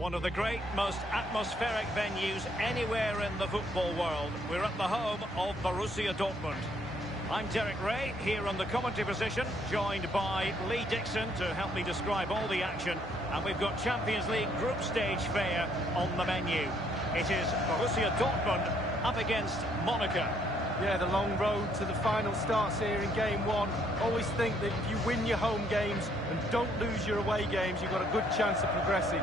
One of the great, most atmospheric venues anywhere in the football world. We're at the home of Borussia Dortmund. I'm Derek Ray, here on the commentary position, joined by Lee Dixon to help me describe all the action. And we've got Champions League group stage fare on the menu. It is Borussia Dortmund up against Monaco. Yeah, the long road to the final starts here in game one. Always think that if you win your home games and don't lose your away games, you've got a good chance of progressing.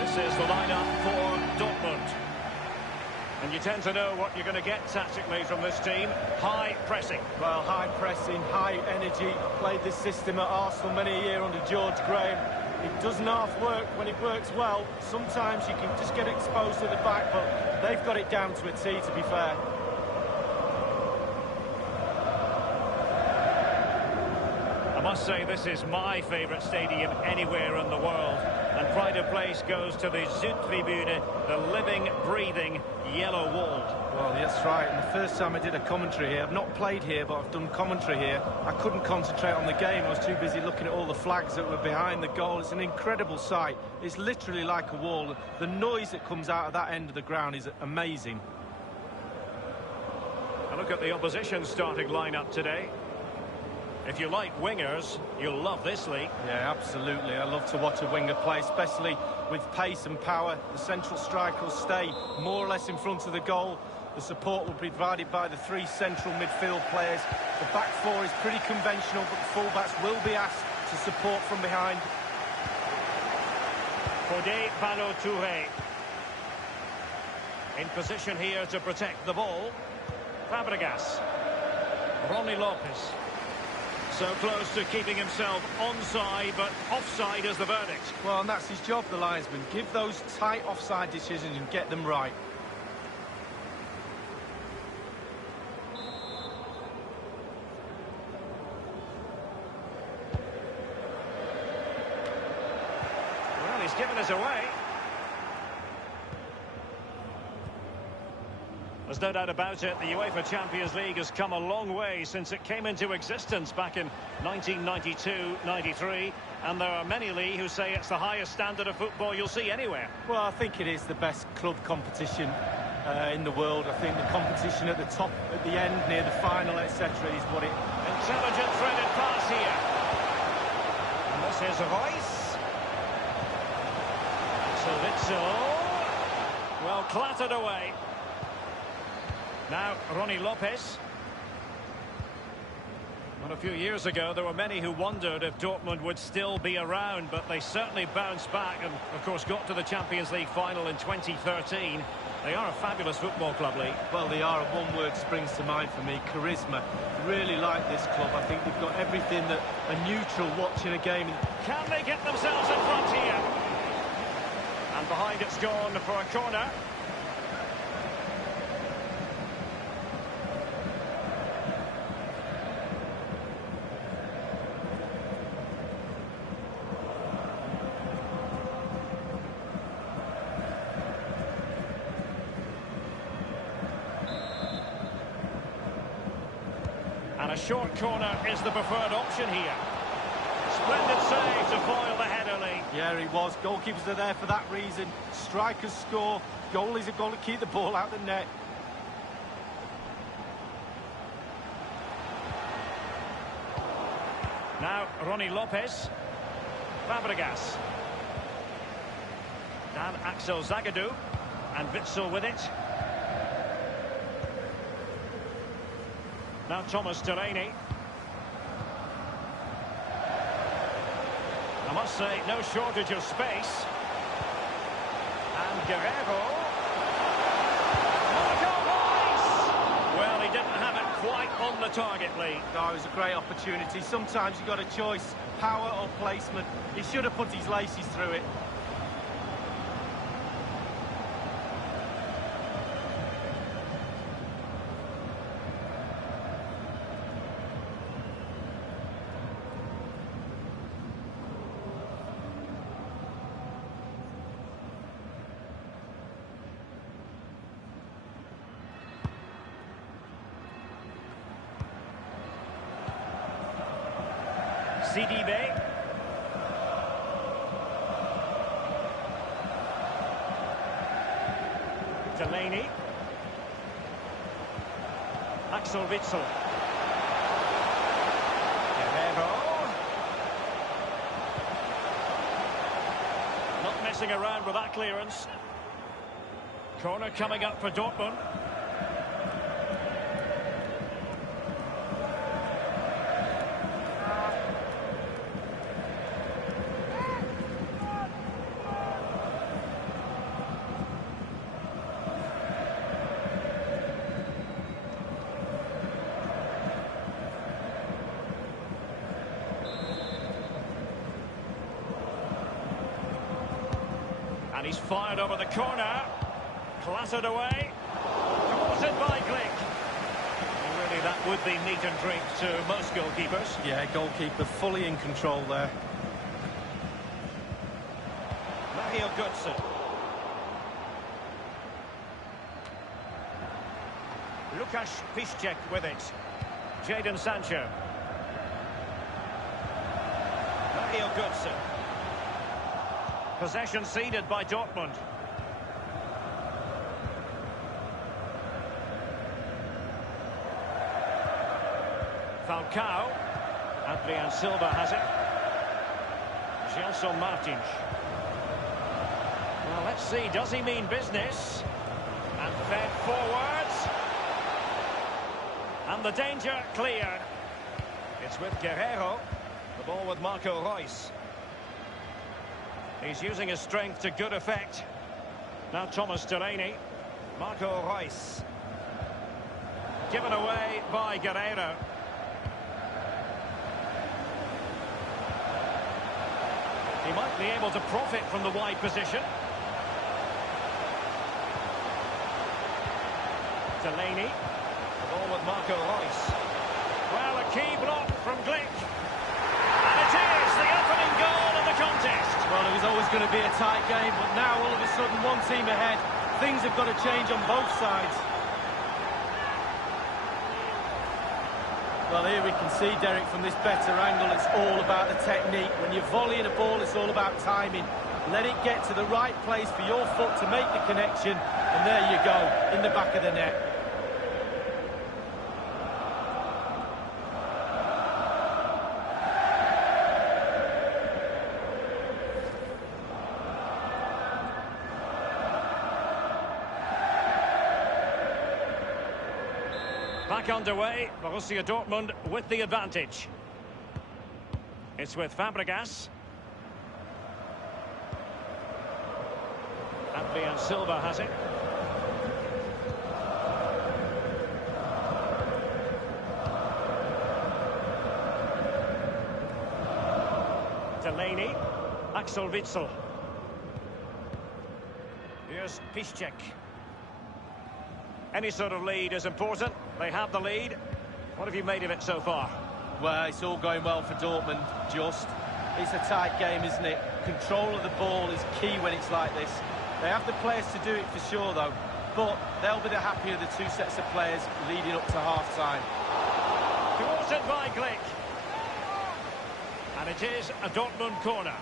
This is the lineup for Dortmund. And you tend to know what you're going to get tactically from this team. High pressing. Well, high pressing, high energy. Played this system at Arsenal many a year under George Graham. It doesn't half work when it works well. Sometimes you can just get exposed at the back, but they've got it down to a T, to be fair. I must say this is my favourite stadium anywhere in the world. And pride of place goes to the Südtribüne, the living, breathing yellow wall. Well, that's right. And the first time I did a commentary here, I've not played here, but I've done commentary here. I couldn't concentrate on the game. I was too busy looking at all the flags that were behind the goal. It's an incredible sight. It's literally like a wall. The noise that comes out of that end of the ground is amazing. A look at the opposition starting lineup today. If you like wingers, you'll love this league. Yeah, absolutely. I love to watch a winger play, especially with pace and power. The central striker will stay more or less in front of the goal. The support will be provided by the three central midfield players. The back four is pretty conventional, but the fullbacks will be asked to support from behind. Fodé Ballo-Touré in position here to protect the ball. Fabregas. Rony Lopes. So close to keeping himself onside, but offside is the verdict. Well, and that's his job, the linesman. Give those tight offside decisions and get them right. Well, he's given us away. There's no doubt about it, the UEFA Champions League has come a long way since it came into existence back in 1992-93. And there are many, Lee, who say it's the highest standard of football you'll see anywhere. Well, I think it is the best club competition in the world. I think the competition at the top, at the end, near the final, etc. is what it... Intelligent threaded pass here. And this is Reus. Axel Witsel. Well, clattered away. Now, Rony Lopes. Well, a few years ago, there were many who wondered if Dortmund would still be around, but they certainly bounced back and, of course, got to the Champions League final in 2013. They are a fabulous football club, Lee. Well, they are, and one word springs to mind for me, charisma. Really like this club. I think they've got everything that a neutral watching a game... Can they get themselves in front here? And behind it's gone for a corner. And a short corner is the preferred option here. Splendid save to foil the header, Lee. Yeah, he was. Goalkeepers are there for that reason. Strikers score. Goalies are going to keep the ball out the net. Now, Rony Lopes. Fabregas. Dan Axel Zagadou. And Witsel with it. Now Thomas Delaney. I must say, no shortage of space. And Guerrero. have it quite on the target, Lee. Oh, it was a great opportunity. Sometimes you've got a choice, power or placement. He should have put his laces through it. Sidibe. Delaney. Axel Witsel. Guerrero. Not messing around with that clearance. Corner coming up for Dortmund. And he's fired over the corner. Clattered away. Thwarted by Glick. Really, that would be meat and drink to most goalkeepers. Yeah, goalkeeper fully in control there. Mario Götze. Lukasz Piszczek with it. Jadon Sancho. Mario Götze. Possession ceded by Dortmund. Falcao. Adrian Silva has it. Gelson Martins. Well, let's see, does he mean business? And fed forwards. And the danger cleared. It's with Guerrero. The ball with Marco Reus. He's using his strength to good effect. Now Thomas Delaney. Marco Reus. Given away by Guerrero. He might be able to profit from the wide position. Delaney. The ball with Marco Reus. Well, a key block from Glick. And it is the opening goal of the contest. Well, it was always going to be a tight game, but now all of a sudden one team ahead. Things have got to change on both sides. Well, here we can see, Derek, from this better angle, it's all about the technique. When you're volleying a ball, it's all about timing. Let it get to the right place for your foot to make the connection, and there you go, in the back of the net. Back underway, Borussia Dortmund with the advantage. It's with Fabregas. Adrian Silva has it. Delaney. Axel Witsel. Here's Piszczek. Any sort of lead is important. They have the lead. What have you made of it so far? Well, it's all going well for Dortmund, just. It's a tight game, isn't it? Control of the ball is key when it's like this. They have the players to do it for sure, though. But they'll be the happier of the two sets of players leading up to half-time. Thwarted by Glick. And it is a Dortmund corner.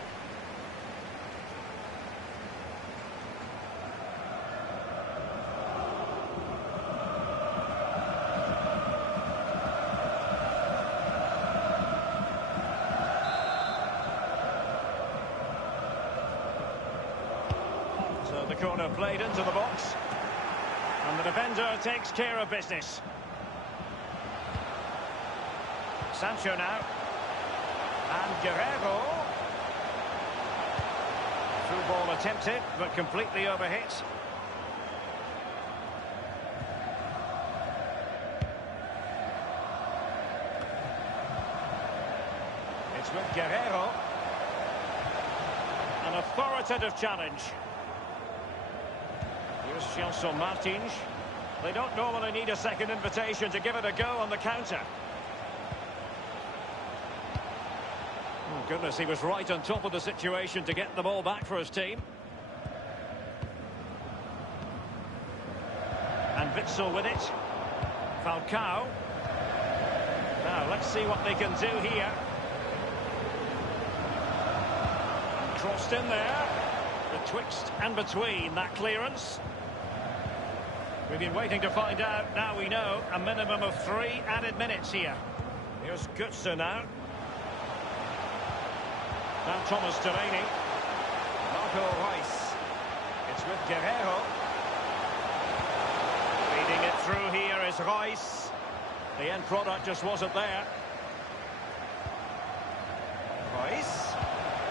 The corner played into the box. And the defender takes care of business. Sancho now. And Guerrero. Through ball attempted, but completely overhit. It's with Guerrero. An authoritative challenge. Here's Gelson Martins. They don't normally need a second invitation to give it a go on the counter. Oh, goodness, he was right on top of the situation to get the ball back for his team. And Witsel with it. Falcao. Now, let's see what they can do here. Crossed in there. Betwixt and between that clearance. We've been waiting to find out. Now we know a minimum of 3 added minutes here. Here's Götze now. Now Thomas Delaney. Marco Reus. It's with Guerrero. Feeding it through here is Reus. The end product just wasn't there. Reus.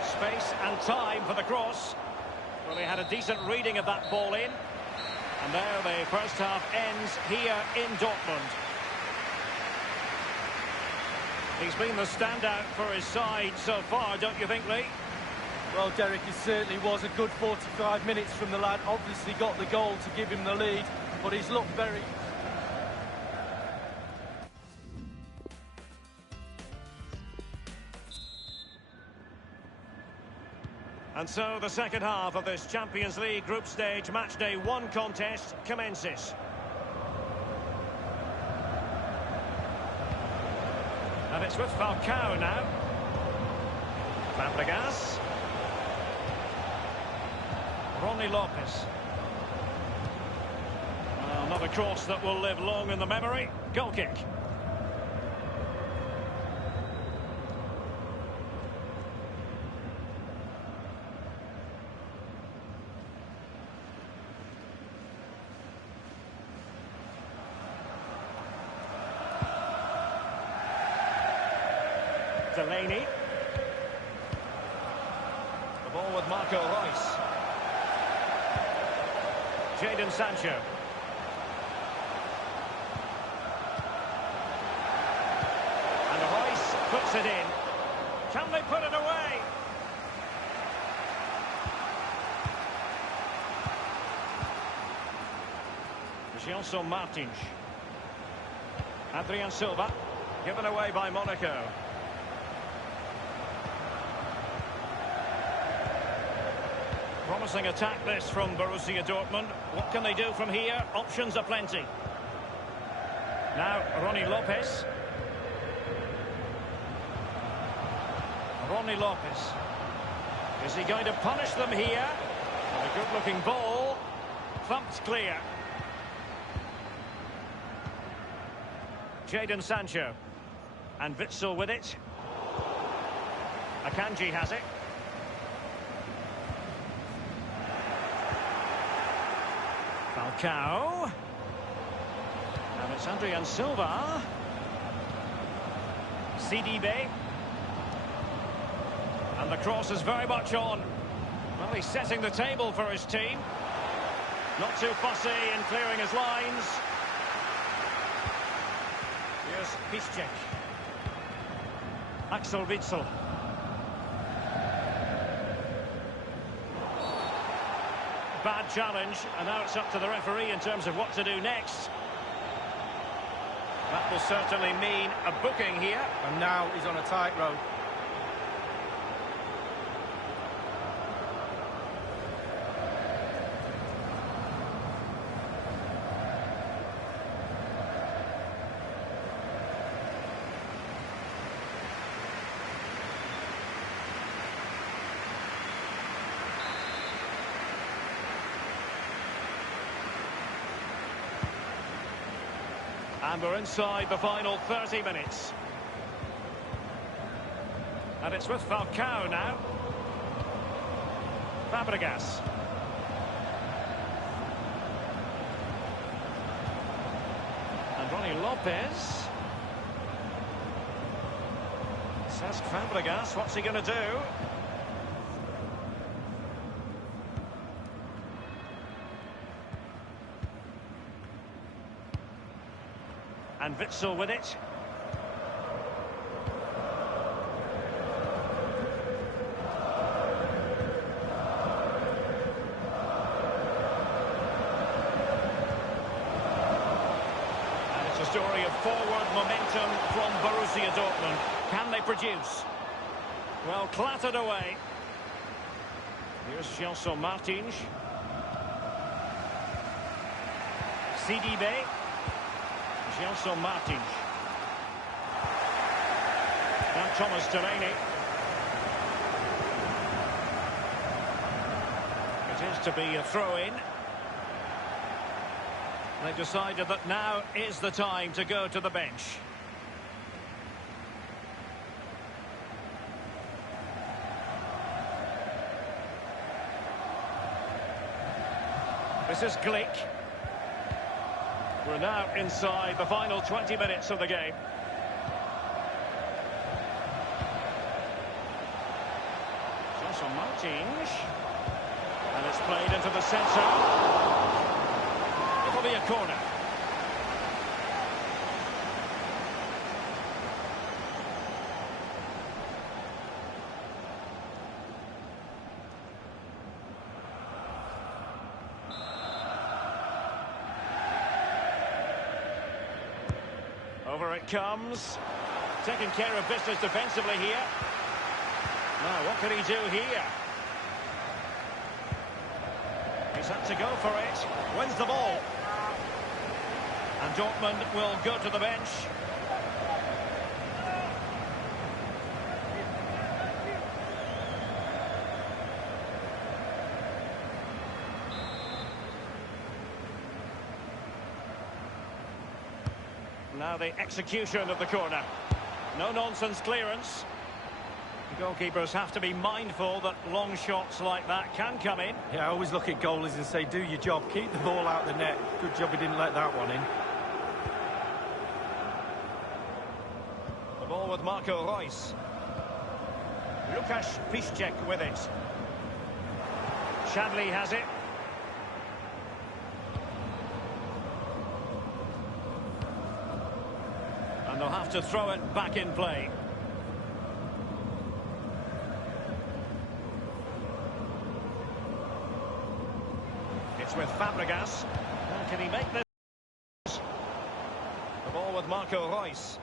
Space and time for the cross. Well, he had a decent reading of that ball in. And there the first half ends here in Dortmund. He's been the standout for his side so far, don't you think, Lee? Well, Derek, it certainly was a good 45 minutes from the lad. Obviously got the goal to give him the lead, but he's looked very... And so the second half of this Champions League group stage matchday 1 contest commences. And it's with Falcao now. Fabregas. Ronnie Lopez. Well, another cross that will live long in the memory. Goal kick. Delaney. The ball with Marco Reus. Jadon Sancho. And Reus puts it in. Can they put it away? Gelson Martins. Adrien Silva. Given away by Monaco. Promising attack this from Borussia Dortmund. What can they do from here? Options are plenty. Now, Ronnie Lopez. Ronnie Lopez. Is he going to punish them here? With a good-looking ball. Thumped clear. Jadon Sancho. And Witsel with it. Akanji has it. Falcao. And it's Adrien Silva. CDB. And the cross is very much on. Well, he's setting the table for his team. Not too fussy in clearing his lines. Here's Piszczek. Axel Witsel. Bad challenge, and now it's up to the referee in terms of what to do next. That will certainly mean a booking here. And now he's on a tightrope. And we're inside the final 30 minutes. And it's with Falcao now. Fabregas. And Ronnie Lopez. Says Fabregas, what's he going to do? And Witsel with it. forward momentum from Borussia Dortmund. Can they produce? Well, clattered away. Here's Gelson Martins. Sidibe. Gelson Martins. And Thomas Delaney. It is to be a throw-in. They've decided that now is the time to go to the bench. This is Glick. We're now inside the final 20 minutes of the game. Gelson Martins. And it's played into the centre. It'll be a corner. Over it comes. Taking care of business defensively here. Now, what can he do here? He's had to go for it. Wins the ball. And Dortmund will go to the bench. Now the execution of the corner. No-nonsense clearance. The goalkeepers have to be mindful that long shots like that can come in. Yeah, I always look at goalies and say, do your job, keep the ball out the net. Good job he didn't let that one in. The ball with Marco Reus. Lukasz Piszczek with it. Chadli has it. And they'll have to throw it back in play. It's with Fabregas. And can he make this? The ball with Marco Reus.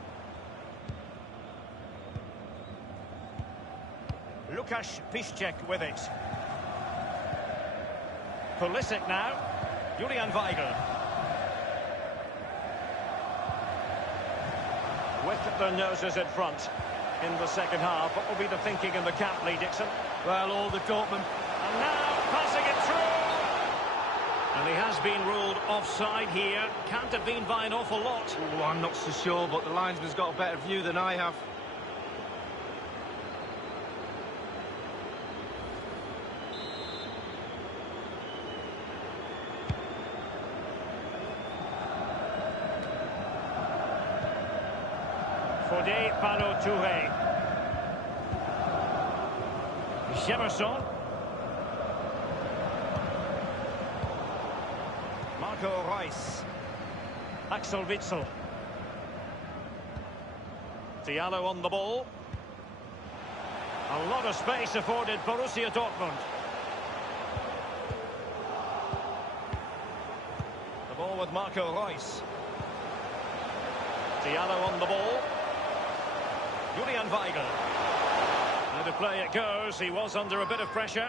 Lukasz Piszczek with it. Pulisic now. Julian Weigl. With the noses in front in the second half. What will be the thinking in the camp, Lee Dixon? Well, all the Dortmund. And now passing it through. And he has been ruled offside here. Can't have been by an awful lot. Oh, I'm not so sure, but the linesman's got a better view than I have. Fodé Ballo-Touré. Jemerson. Marco Reus. Axel Witsel. Diallo on the ball. A lot of space afforded Borussia Dortmund. The ball with Marco Reus. Diallo on the ball. Julian Weigl. Now to play it goes. He was under a bit of pressure.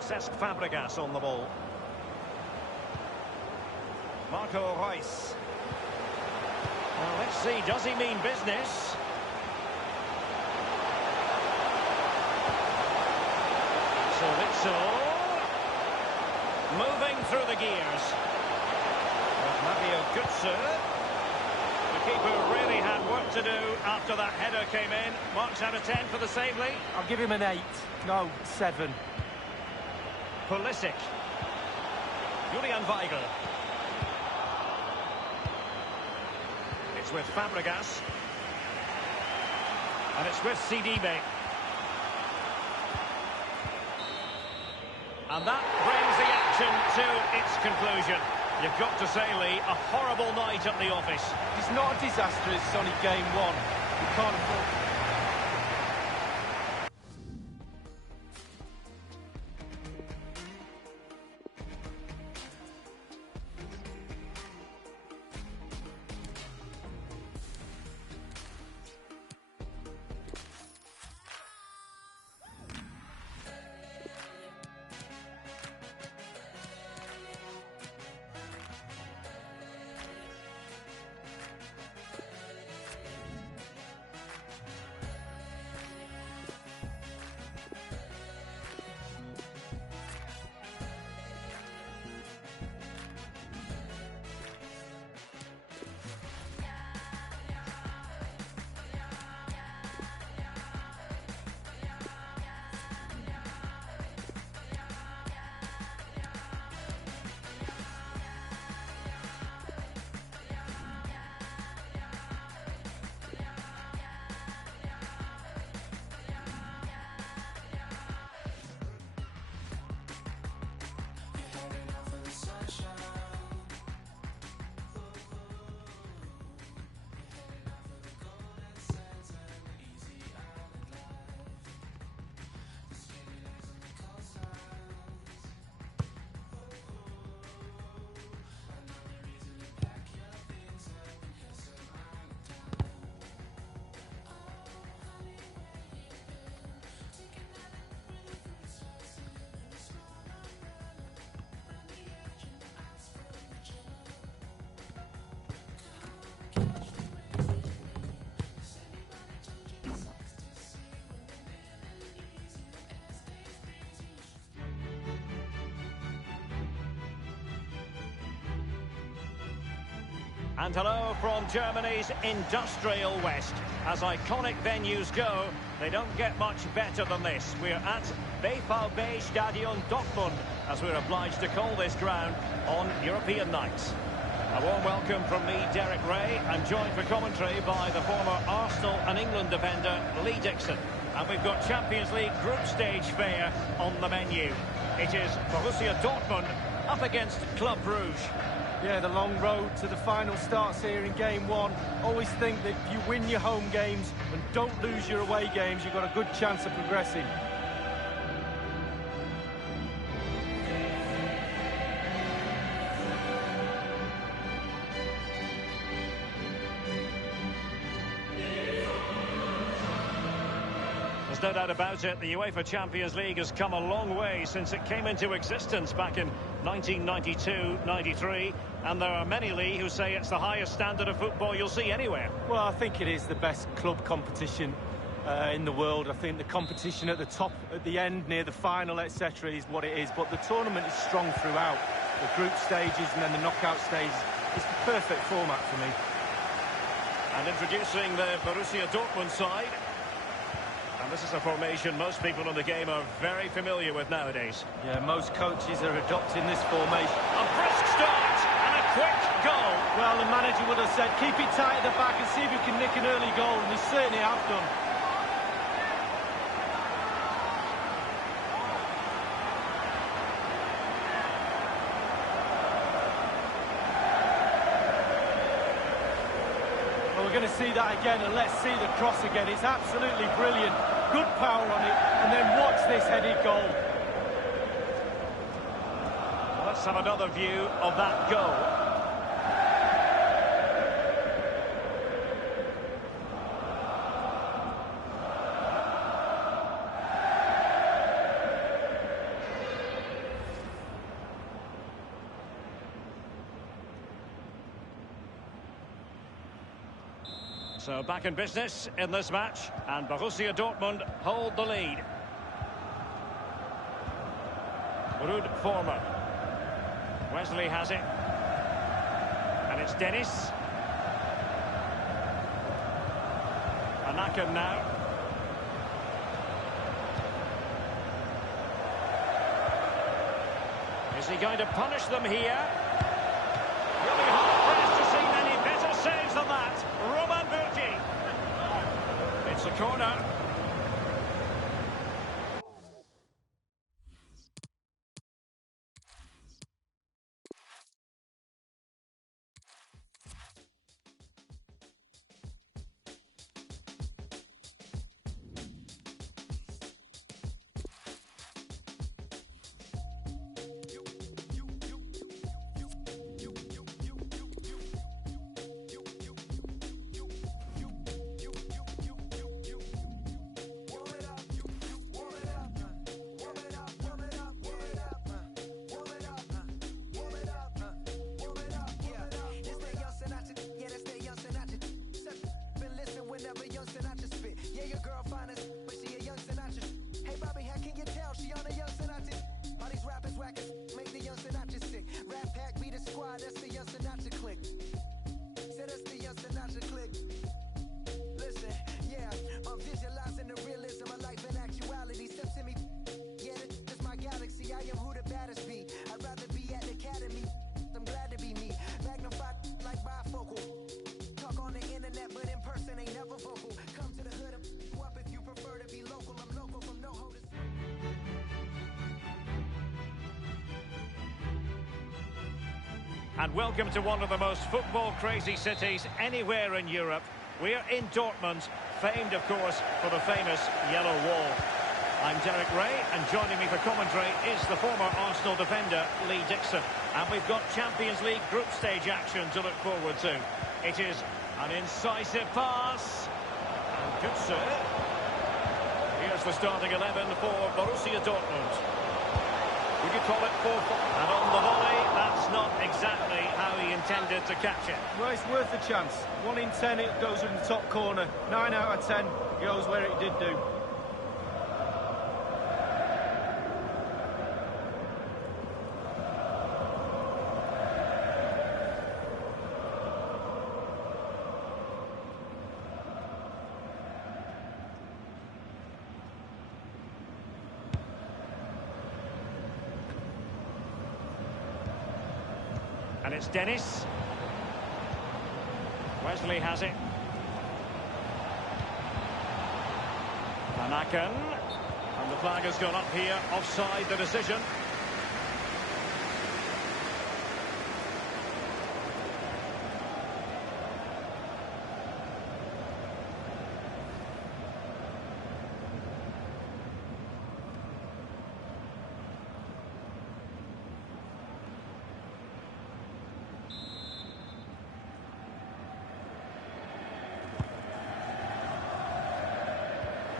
Cesc Fabregas on the ball. Marco Reus. Well, let's see, does he mean business? So Witsel. Moving through the gears. With Mario Götze. The keeper really had work to do after that header came in. Marks out of 10 for the save, Lee. I'll give him an 8. No, 7. Pulisic. Julian Weigl. It's with Fabregas. And it's with Sidibe. And that brings the end. season to its conclusion. You've got to say, Lee, a horrible night at the office. It's not a disaster, it's only game one. You can't afford... And hello from Germany's industrial west. As iconic venues go, they don't get much better than this. We're at BVB Stadion Dortmund, as we're obliged to call this ground on European nights. A warm welcome from me, Derek Ray, and joined for commentary by the former Arsenal and England defender, Lee Dixon. And we've got Champions League group stage fare on the menu. It is Borussia Dortmund up against Club Brugge. Yeah, the long road to the final starts here in game one. Always think that if you win your home games and don't lose your away games, you've got a good chance of progressing. There's no doubt about it, the UEFA Champions League has come a long way since it came into existence back in 1992-93, and there are many, Lee, who say it's the highest standard of football you'll see anywhere. Well, I think it is the best club competition in the world. I think the competition at the top, at the end, near the final, etc., is what it is, but the tournament is strong throughout. The group stages and then the knockout stages. It's the perfect format for me. And introducing the Borussia Dortmund side. And this is a formation most people in the game are very familiar with nowadays. Yeah, most coaches are adopting this formation. A brisk start and a quick goal. Well, the manager would have said, keep it tight at the back and see if you can nick an early goal, and they certainly have done. We're going to see that again, and let's see the cross again. It's absolutely brilliant. Good power on it, and then watch this headed goal. Let's have another view of that goal. So back in business in this match, and Borussia Dortmund hold the lead. Ruud Vormer. Wesley has it. And it's Dennis. Anaken now. Is he going to punish them here? Really hard-pressed to see many better saves than that. Roman Bürki. It's a corner. And welcome to one of the most football-crazy cities anywhere in Europe. We're in Dortmund, famed, of course, for the famous Yellow Wall. I'm Derek Ray, and joining me for commentary is the former Arsenal defender, Lee Dixon. And we've got Champions League group stage action to look forward to. It is an incisive pass. And good serve. Here's the starting 11 for Borussia Dortmund. Would you call it 4-4? And on the volley, that's not exactly how he intended to catch it. Well, it's worth a chance. 1 in 10 it goes in the top corner. 9 out of 10 goes where it did do. And it's Dennis. Wesley has it. Van Aken. And the flag has gone up here, offside the decision.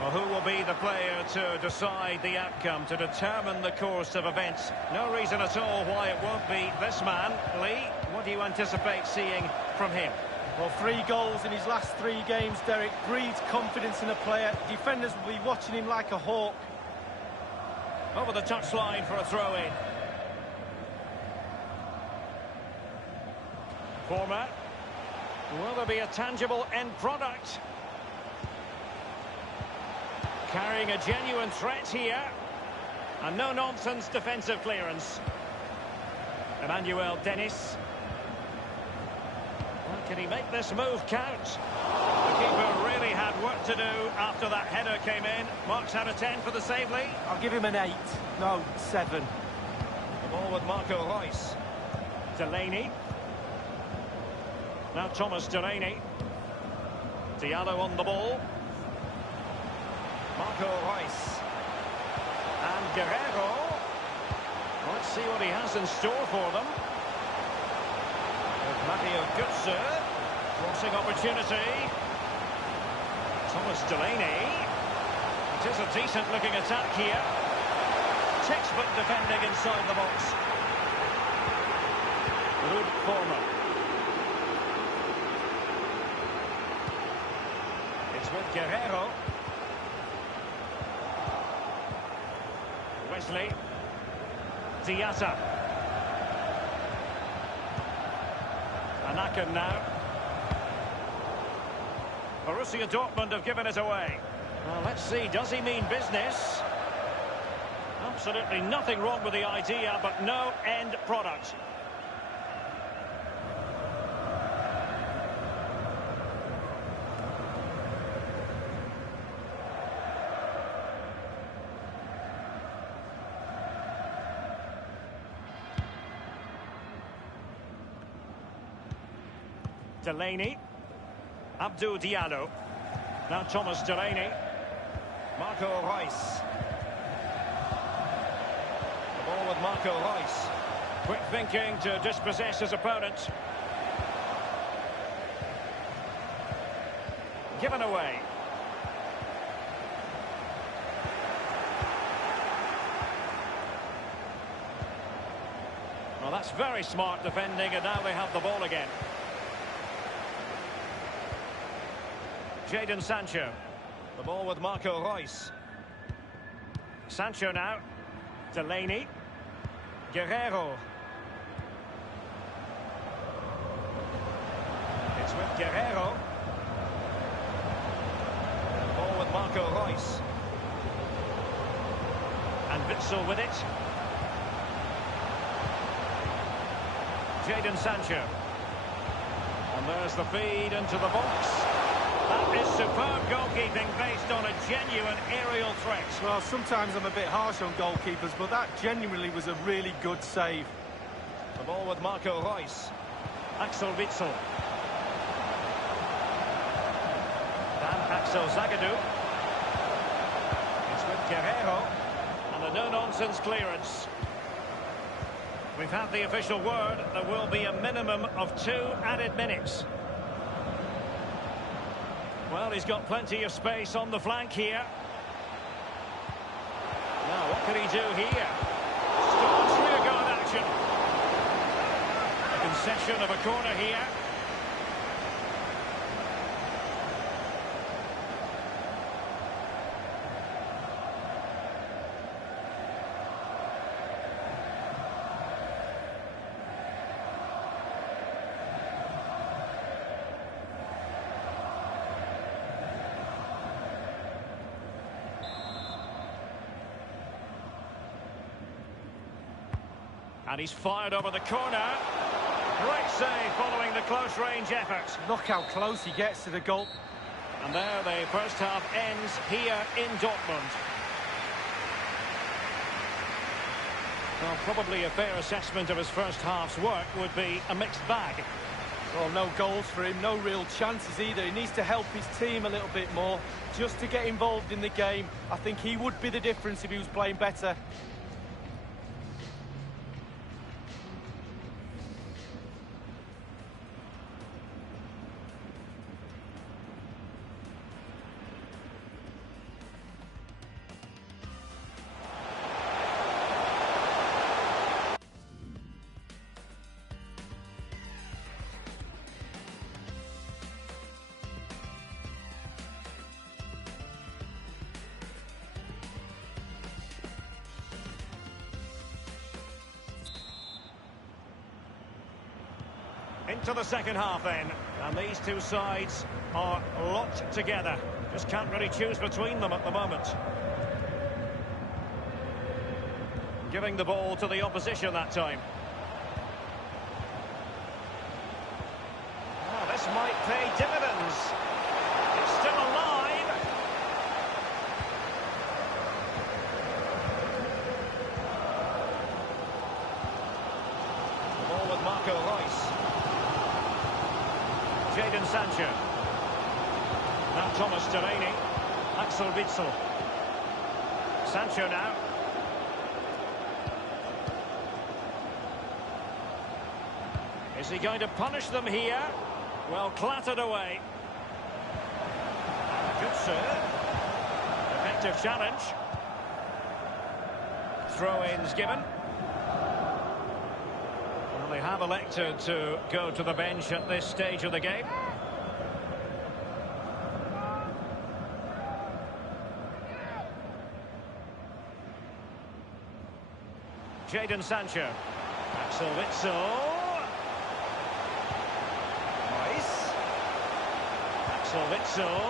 Well, who will be the player to decide the outcome, to determine the course of events? No reason at all why it won't be this man. Lee, what do you anticipate seeing from him? Well, 3 goals in his last 3 games, Derek. Breeds confidence in a player. Defenders will be watching him like a hawk. Over the touchline for a throw-in. Former. Will there be a tangible end product? Carrying a genuine threat here. And no-nonsense defensive clearance. Emmanuel Dennis. Well, can he make this move count? The keeper really had work to do after that header came in. Marks out of 10 for the save, Lee. I'll give him an 8. No, 7. The ball with Marco Reus. Delaney. Now Thomas Delaney. Diallo on the ball. Marco Reus. And Guerrero. Let's see what he has in store for them. With Matteo Götze. Crossing opportunity. Thomas Delaney. It is a decent-looking attack here. Textbook defending inside the box. Ruud Vormer. It's with Guerrero. Wesley. Diatta. Van Aken now. Borussia Dortmund have given it away. Well, let's see, does he mean business? Absolutely nothing wrong with the idea, but no end product. Delaney. Abdou Diallo. Now Thomas Delaney. Marco Reus. The ball with Marco Reus. Quick thinking to dispossess his opponent. Given away. Well, that's very smart defending, and now they have the ball again. Jadon Sancho. The ball with Marco Reus. Sancho now. Delaney. Guerrero. It's with Guerrero. The ball with Marco Reus. And Witsel with it. Jadon Sancho. And there's the feed into the box. That is superb goalkeeping based on a genuine aerial threat. Well, sometimes I'm a bit harsh on goalkeepers, but that genuinely was a really good save. The ball with Marco Reus. Axel Witsel. Dan Axel Zagadou. It's with Guerreiro. And a no-nonsense clearance. We've had the official word. There will be a minimum of 2 added minutes. Well, he's got plenty of space on the flank here. Now, what can he do here? Staunch rearguard action. A concession of a corner here. And he's fired over the corner. Great save following the close-range effort. Look how close he gets to the goal. And there the first half ends here in Dortmund. Well, probably a fair assessment of his first half's work would be a mixed bag. Well, no goals for him, no real chances either. He needs to help his team a little bit more just to get involved in the game. I think he would be the difference if he was playing better. Into the second half then, and these two sides are locked together. Just can't really choose between them at the moment. Giving the ball to the opposition that time. Oh, this might pay dividends. It's still alive. The ball with Marco Reus. Jadon Sancho. Now Thomas Delaney. Axel Witsel. Sancho now. Is he going to punish them here? Well, clattered away. Good serve. Effective challenge. Throw-ins given. They have elected to go to the bench at this stage of the game. Jadon Sancho. Axel Witsel. Reus. Axel Witsel.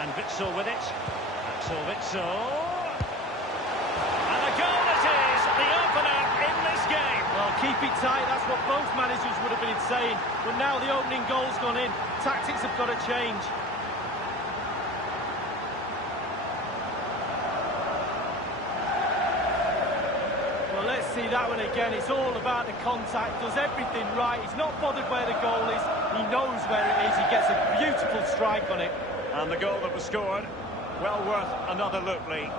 And Witsel with it. Axel Witsel. Keep it tight, that's what both managers would have been saying. But now the opening goal's gone in. Tactics have got to change. Well, let's see that one again. It's all about the contact, does everything right. He's not bothered where the goal is. He knows where it is. He gets a beautiful strike on it. And the goal that was scored, well worth another look, Lee.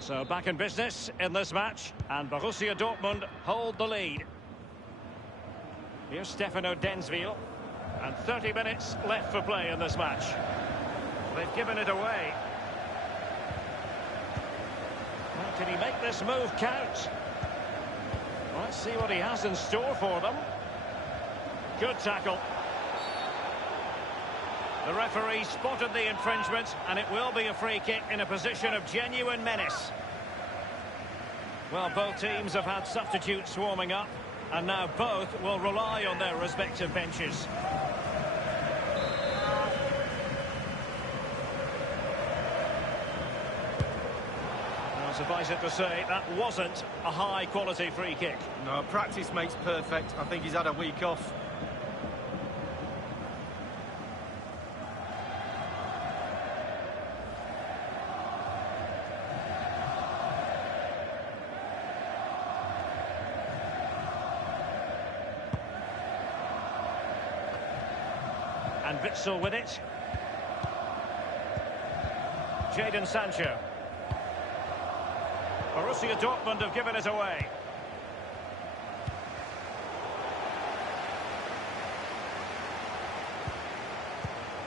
So back in business in this match, and Borussia Dortmund hold the lead. Here's Stefano Denswil, and 30 minutes left for play in this match. They've given it away. Well, can he make this move count? Let's see what he has in store for them. Good tackle. The referee spotted the infringement, and it will be a free kick in a position of genuine menace. Well, both teams have had substitutes warming up, and now both will rely on their respective benches. Well, Well, suffice it to say, that wasn't a high-quality free kick. No, practice makes perfect. I think he's had a week off. And Witsel with it. Jadon Sancho. Borussia Dortmund have given it away.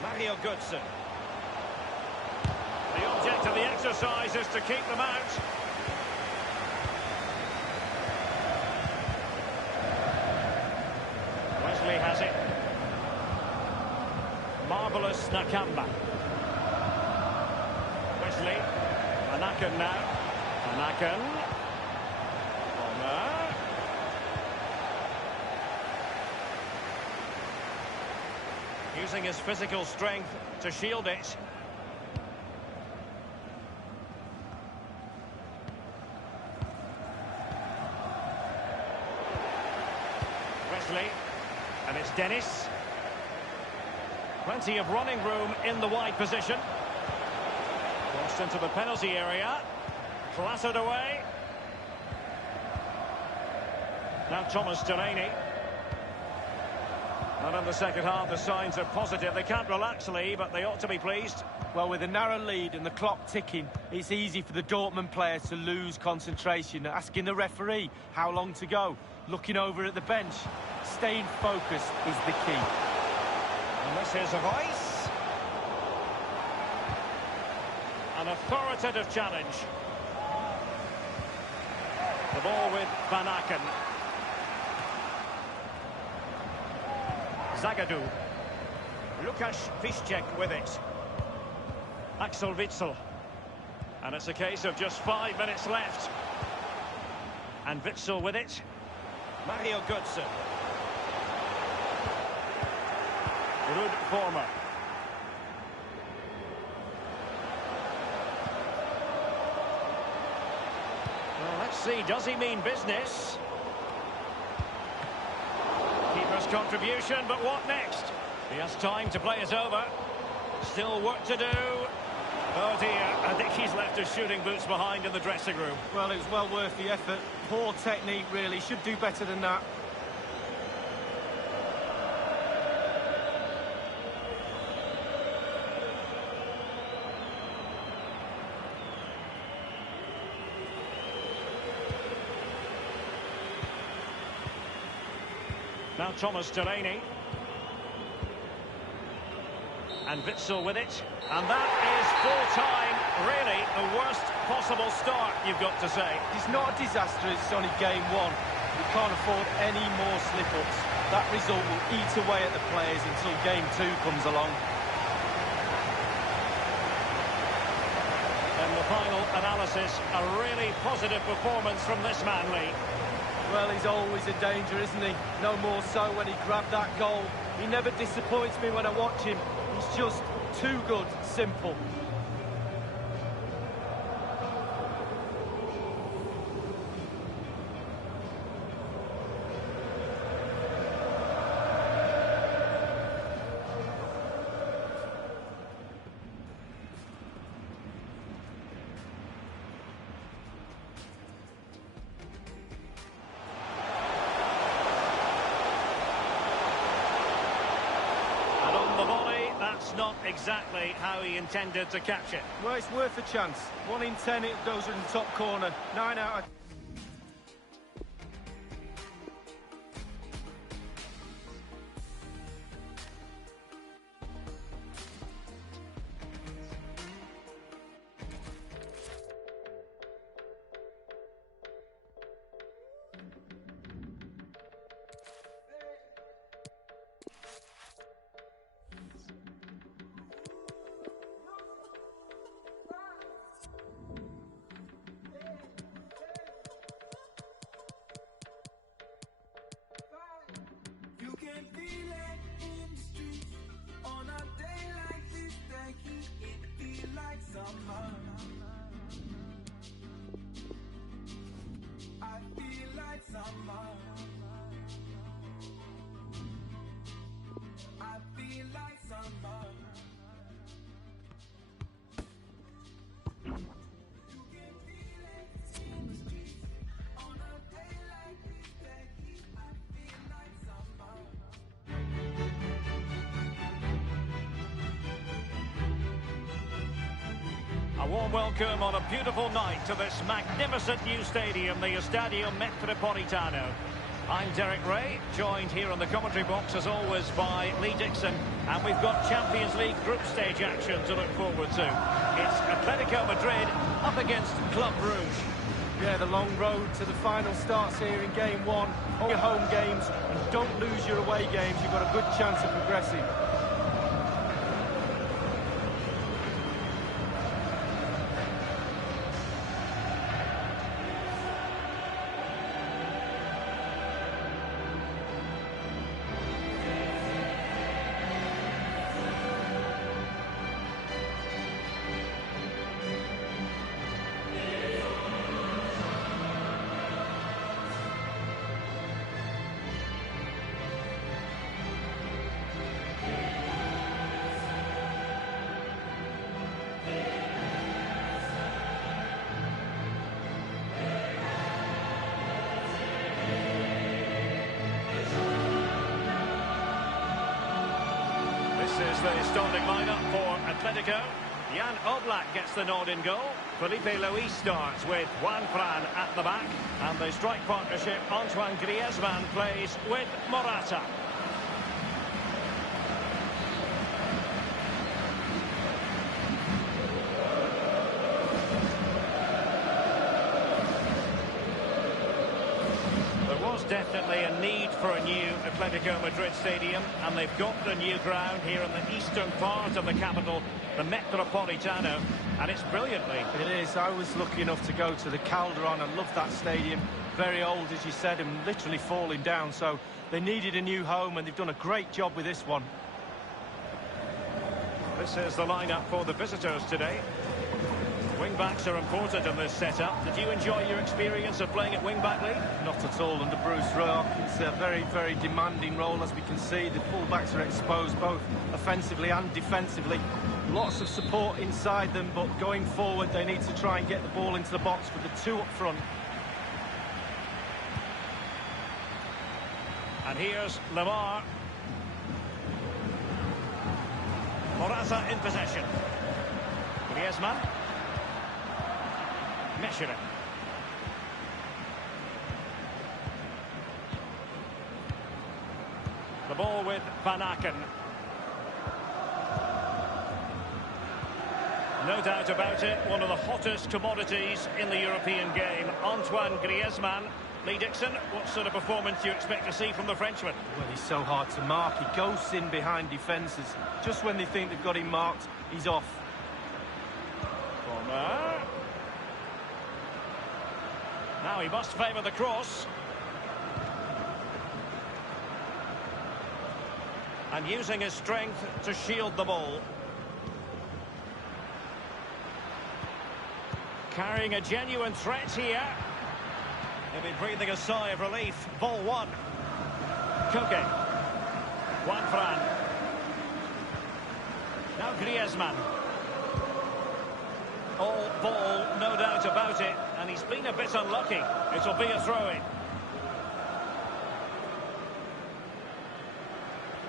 Mario Götze. The object of the exercise is to keep them out. Wesley has it. Marvellous Nakamba. Wesley. Anaken now. Anaken. Palmer. Using his physical strength to shield it. Wesley. And it's Dennis. Plenty of running room in the wide position. Crossed into the penalty area. Clattered away. Now Thomas Delaney. And in the second half, the signs are positive. They can't relax, Lee, but they ought to be pleased. Well, with a narrow lead and the clock ticking, it's easy for the Dortmund players to lose concentration. Asking the referee how long to go. Looking over at the bench. Staying focused is the key. And this is Royce. An authoritative challenge. The ball with Van Aken. Zagadou. Lukasz Piszczek with it. Axel Witsel. And it's a case of just 5 minutes left. And Witsel with it. Mario Götze. Ruud Vormer. Well, let's see, does he mean business? Keeper's contribution, but what next? He has time to play it over. Still work to do. Oh dear, I think he's left his shooting boots behind in the dressing room. Well, it was well worth the effort. Poor technique, really. Should do better than that. Now Thomas Delaney. And Witsel with it. And that is full-time. Really, the worst possible start, you've got to say. It's not a disaster, it's only game one. We can't afford any more slip-ups. That result will eat away at the players until game two comes along. And the final analysis, a really positive performance from this man, Lee. Well, he's always a danger, isn't he? No more so when he grabbed that goal. He never disappoints me when I watch him. He's just too good, simple. Not exactly how he intended to catch it. Well, it's worth a chance. 1 in 10 it goes in the top corner. 9 out of... summer. I feel like summer. You can feel it in the streets on a day like this. That heat, I feel like summer. A warm welcome on a beautiful night to this magnificent new stadium, the Estadio Metropolitano. I'm Derek Ray, joined here on the commentary box as always by Lee Dixon, and we've got Champions League group stage action to look forward to. It's Atletico Madrid up against Club Brugge. Yeah, the long road to the final starts here in game one. All your home games, and don't lose your away games. You've got a good chance of progressing. This is the starting lineup for Atletico. Jan Oblak gets the nod in goal. Felipe Luis starts with Juan Fran at the back. And the strike partnership, Antoine Griezmann plays with Morata. Definitely a need for a new Atletico Madrid stadium, and they've got the new ground here in the eastern part of the capital, the Metropolitano, and it's brilliantly. It is. I was lucky enough to go to the Calderon. I love that stadium. Very old, as you said, and literally falling down, so they needed a new home, and they've done a great job with this one. This is the lineup for the visitors today. Wing-backs are important in this setup. Did you enjoy your experience of playing at wing-back, Lee? Not at all under Bruce Rock. It's a very, very demanding role, as we can see. The full-backs are exposed both offensively and defensively. Lots of support inside them, but going forward, they need to try and get the ball into the box with the two up front. And here's Lemar. Morata in possession. Griezmann. Meshire. The ball with Van Aken. No doubt about it, one of the hottest commodities in the European game. Antoine Griezmann. Lee Dixon, what sort of performance do you expect to see from the Frenchman? Well, he's so hard to mark. He goes in behind defences. Just when they think they've got him marked, he's off. Corner. Now he must favour the cross. And using his strength to shield the ball. Carrying a genuine threat here. He'll be breathing a sigh of relief. Ball one. Koke. Juan Fran. Now Griezmann. All ball, no doubt about it, and he's been a bit unlucky. It'll be a throw-in.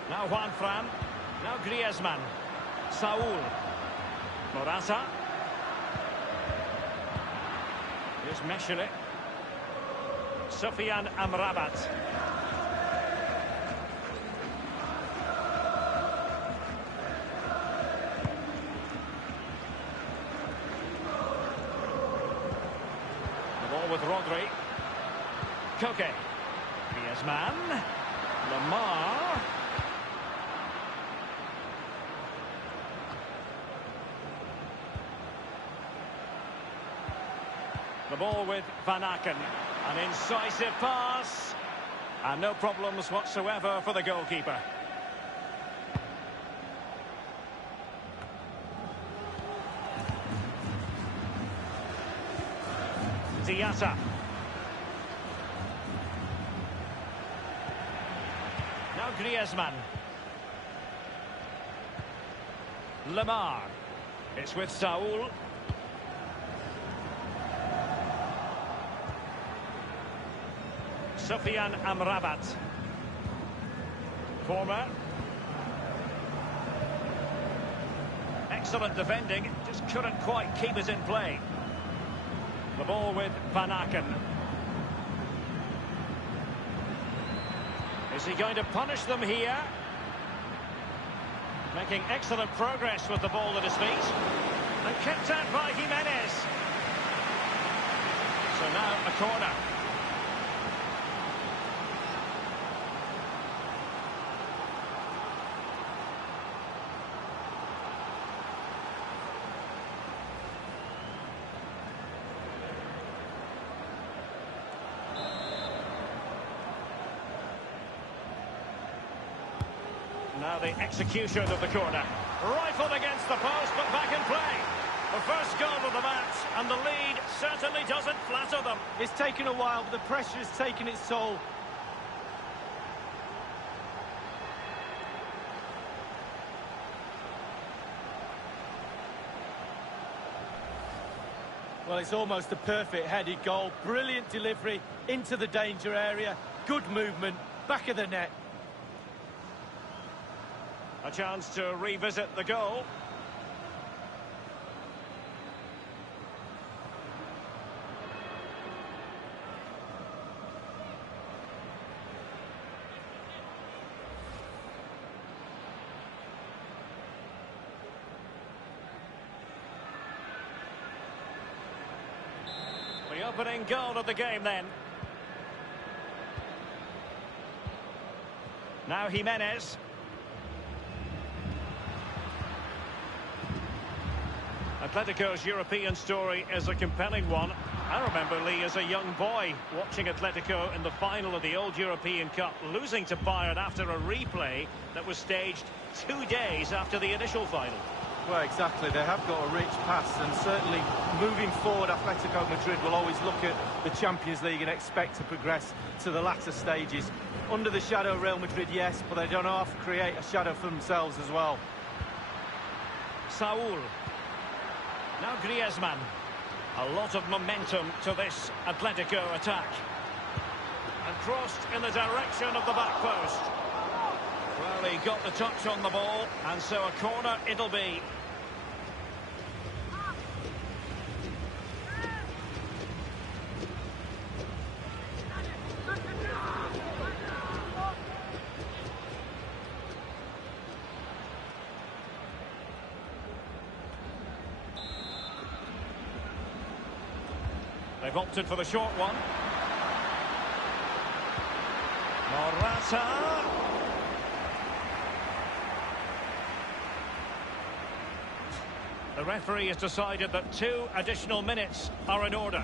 Now Juan Fran. Now Griezmann. Saul. Morata. Here's Meshire. Sofiane Amrabat. With Rodri. Koke. Griezmann. Lemar. The ball with Van Aken. An incisive pass. And no problems whatsoever for the goalkeeper. Diatta. Now Griezmann. Lemar. It's with Saul. Sufyan Amrabat. Former. Excellent defending, just couldn't quite keep it in play. The ball with Van Aken. Is he going to punish them here? Making excellent progress with the ball at his feet. And kept out by Jimenez. So now a corner. Now the execution of the corner. Rifled against the post, but back in play. The first goal of the match, and the lead certainly doesn't flatter them. It's taken a while, but the pressure has taken its toll. Well, it's almost a perfect headed goal. Brilliant delivery into the danger area. Good movement, back of the net. A chance to revisit the goal. The opening goal of the game then. Now Jimenez. Atletico's European story is a compelling one. I remember, Lee, as a young boy watching Atletico in the final of the old European Cup, losing to Bayern after a replay that was staged 2 days after the initial final. Well, exactly. They have got a rich past, and certainly moving forward, Atletico Madrid will always look at the Champions League and expect to progress to the latter stages. Under the shadow of Real Madrid, yes, but they don't know how to create a shadow for themselves as well. Saul. Now Griezmann. A lot of momentum to this Atletico attack. And crossed in the direction of the back post. Well, he got the touch on the ball, and so a corner it'll be. They've opted for the short one. Morata. The referee has decided that 2 additional minutes are in order.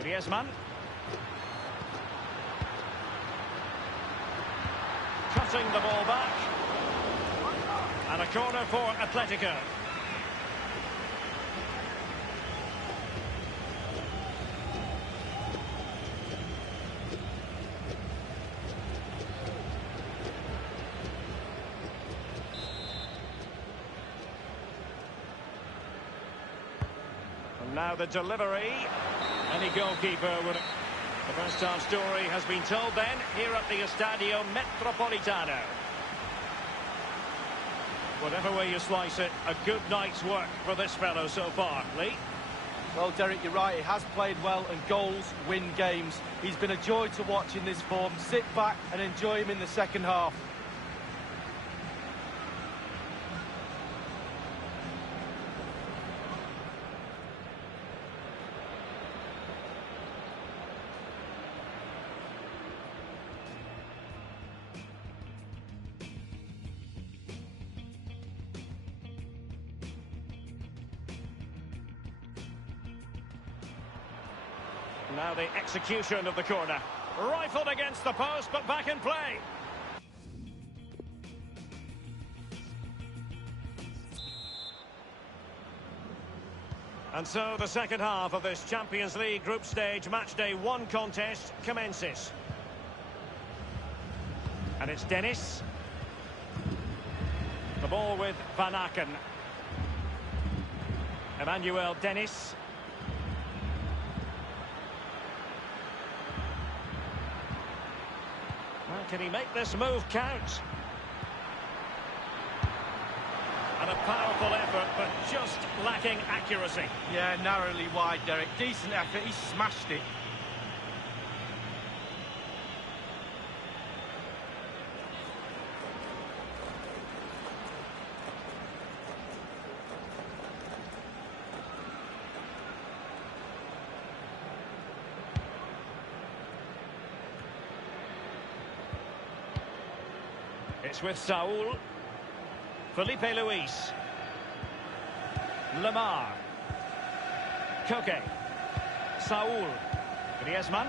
Griezmann. Cutting the ball back. And a corner for Atletico. And now the delivery. Any goalkeeper would... The first half story has been told then here at the Estadio Metropolitano. Whatever way you slice it, a good night's work for this fellow so far. Lee? Well, Derek, you're right. He has played well, and goals win games. He's been a joy to watch in this form. Sit back and enjoy him in the second half. Now the execution of the corner. Rifled against the post, but back in play. And so the second half of this Champions League group stage matchday 1 contest commences. And it's Dennis. The ball with Van Aken. Emmanuel Dennis. Well, can he make this move count? And a powerful effort, but just lacking accuracy. Yeah, narrowly wide, Derek. Decent effort, he smashed it. It's with Saul. Felipe Luis. Lemar. Koke. Saul. Griezmann.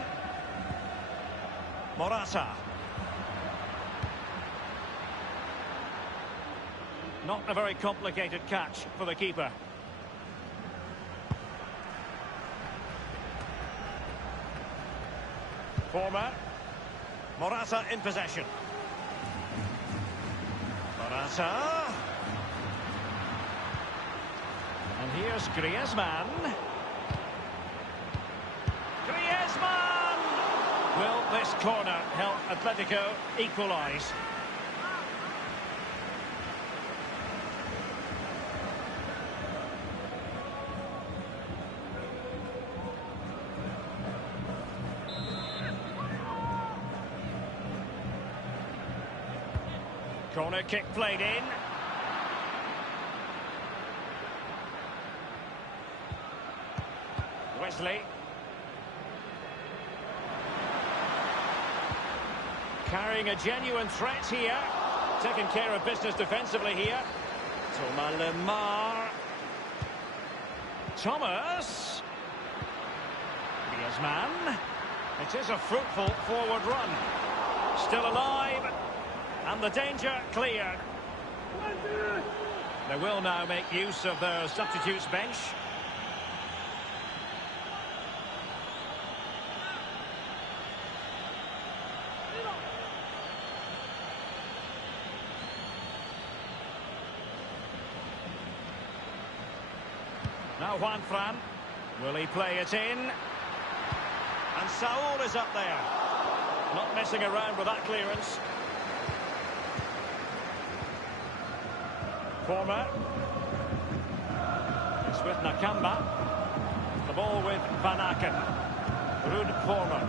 Morata. Not a very complicated catch for the keeper. Former. Morata in possession. Morata. And here's Griezmann. Griezmann! Will this corner help Atletico equalise? Corner kick played in. Wesley. Carrying a genuine threat here. Taking care of business defensively here. Thomas Lemar. Thomas. Griezmann. It is a fruitful forward run. Still alive. And the danger cleared. They will now make use of their substitutes bench. Now Juan Fran. Will he play it in? And Saul is up there. Not messing around with that clearance. Former. It's with Nakamba. The ball with Van Aken. Ruud Former.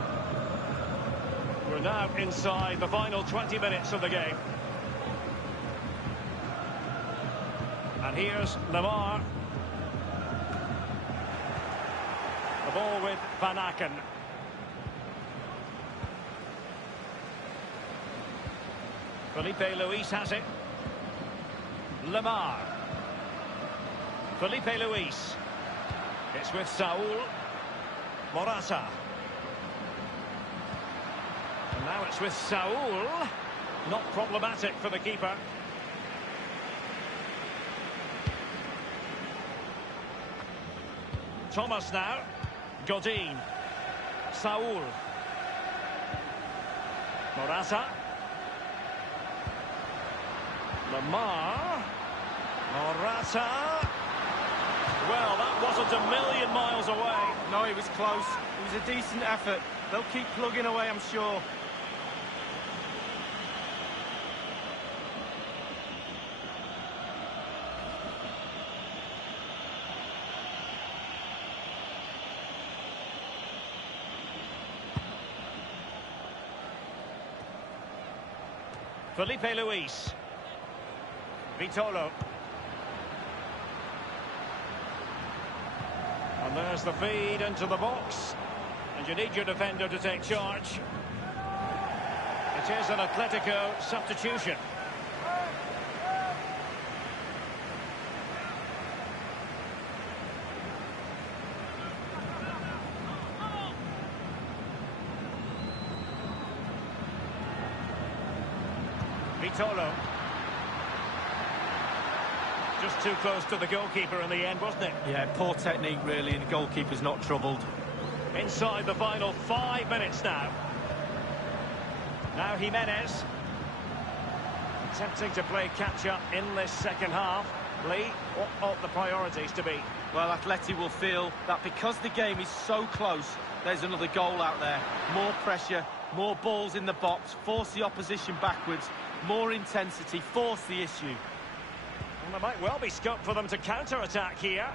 We're now inside the final 20 minutes of the game. And here's Lemar. The ball with Van Aken. Felipe Luis has it. Lemar. Felipe Luis. It's with Saul. Morata. And now it's with Saul. Not problematic for the keeper. Thomas now. Godin. Saul. Morata. Lemar. Morata. Well, that wasn't a million miles away. No, it was close. It was a decent effort. They'll keep plugging away, I'm sure. Felipe Luis. Vitolo. And there's the feed into the box. And you need your defender to take charge. It is an Atletico substitution. Vitolo. just too close to the goalkeeper in the end, wasn't it? Yeah, poor technique really, and the goalkeeper's not troubled. Inside the final 5 minutes now. Now Jimenez. Attempting to play catch-up in this second half. Lee, what ought the priorities to be? Well, Atleti will feel that because the game is so close, there's another goal out there. More pressure, more balls in the box, force the opposition backwards, more intensity, force the issue. And there might well be scope for them to counter-attack here.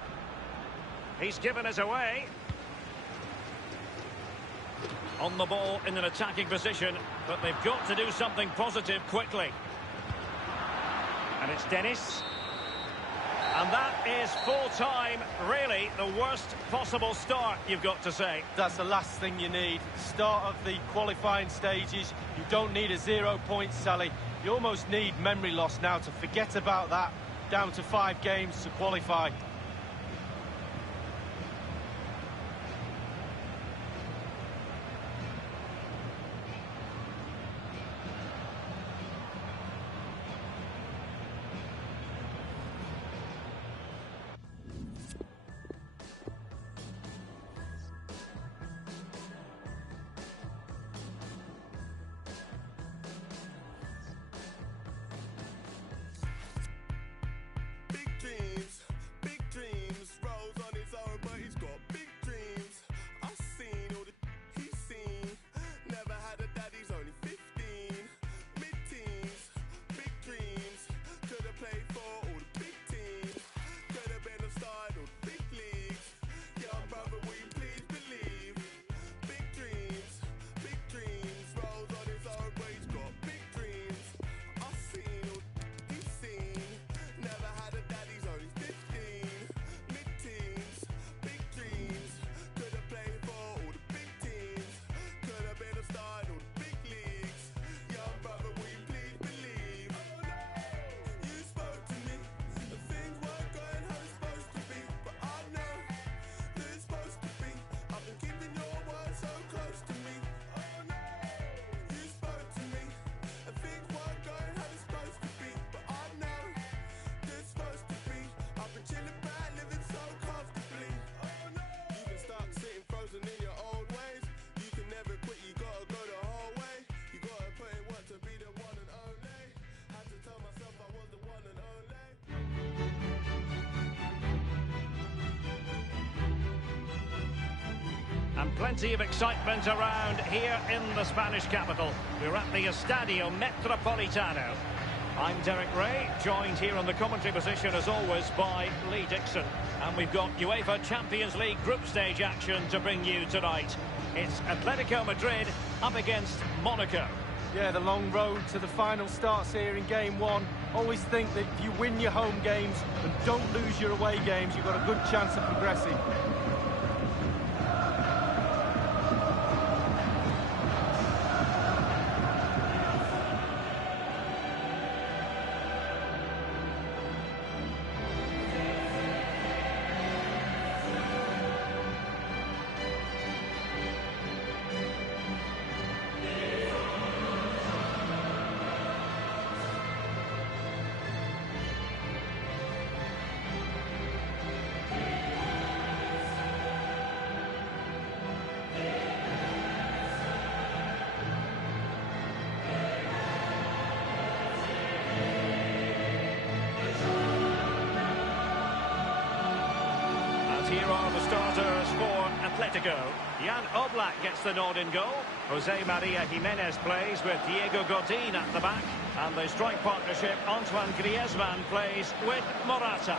He's given us away. On the ball in an attacking position, but they've got to do something positive quickly. And it's Dennis. And that is full time, really the worst possible start, you've got to say. That's the last thing you need. Start of the qualifying stages. You don't need a 0 point sally. You almost need memory loss now to forget about that. Down to 5 games to qualify. Big dreams, rolls on his own, but he's got big dreams. I've seen all the he's seen. Never had a dad, he's only 15. Mid-teens, big dreams. Could have played for all the big teams. Could have been a star in all the big leagues. Young brother, will you please believe? Big dreams, rolls on his own, but he's got big dreams. I've seen all he's seen. Never had a dad, he's only 15. Mid-teens, big dreams. Could have played for all the big teams. Could have been a star in all the big leagues. Young brother, will you please believe? Oh no! You spoke to me, and things weren't going how it's supposed to be. But I know that it's supposed to be. I've been keeping your word so close to me. Oh no! You spoke to me, and things weren't going how it's supposed to be. But I know that it's supposed to be. I've been chilling back, living so comfortably. Oh no! You can start sitting frozen in your old ways. You can never quit, you gotta go the whole way. You gotta put in work to be the one and only. Had to tell myself I was the one and only. And plenty of excitement around here in the Spanish capital. We're at the Estadio Metropolitano. I'm Derek Ray, joined here in the commentary position as always by Lee Dixon. And we've got UEFA Champions League group stage action to bring you tonight. It's Atletico Madrid up against Monaco. Yeah, the long road to the final starts here in game 1. Always think that if you win your home games and don't lose your away games, you've got a good chance of progressing. Here are the starters for Atletico. Jan Oblak gets the nod in goal. Jose Maria Jimenez plays with Diego Godin at the back. And the strike partnership, Antoine Griezmann plays with Morata.